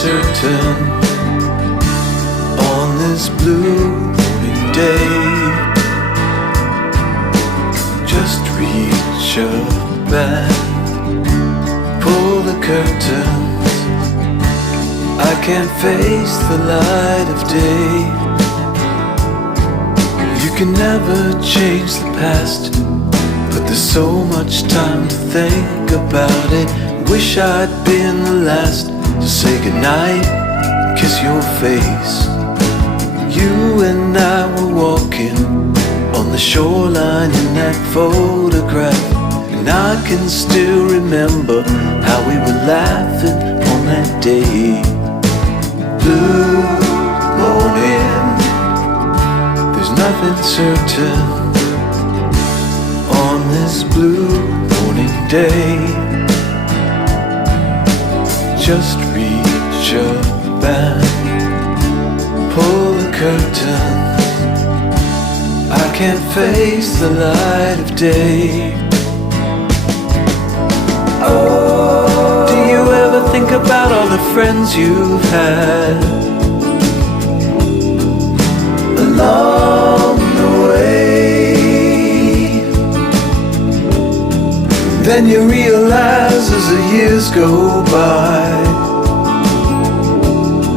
certain on this blue morning day. Just reach up and pull the curtains. I can't face the light of day. You can never change the past, but there's so much time to think about it. Wish I'd been the last to say goodnight and kiss your face. You and I were walking on the shoreline in that photograph, and I can still remember how we were laughing on that day. Blue morning, there's nothing certain on this blue morning day. Just reach up and pull the curtains. I can't face the light of day. Oh, do you ever think about all the friends you've had along the way? Then you realize as the years go by,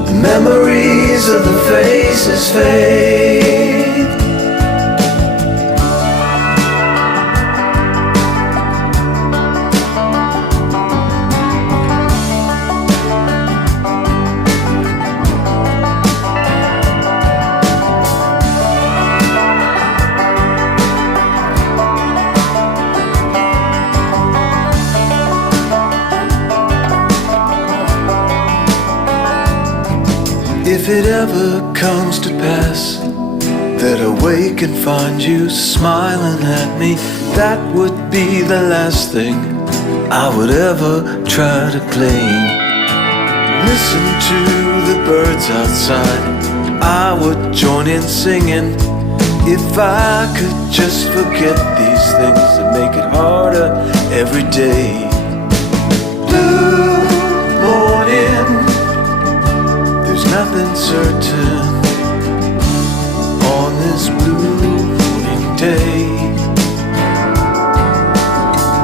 the memories of the faces fade. If it ever comes to pass that I wake and find you smiling at me, that would be the last thing I would ever try to claim. Listen to the birds outside, I would join in singing. If I could just forget these things that make it harder every day. Blue morning, there's nothing certain on this blue morning day.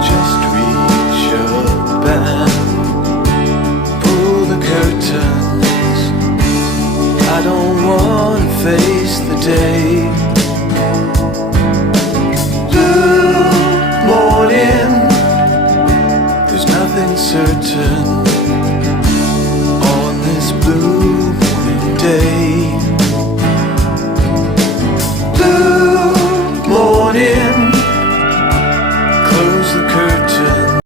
Just reach up and pull the curtains. I don't want to face the day. Blue morning, there's nothing certain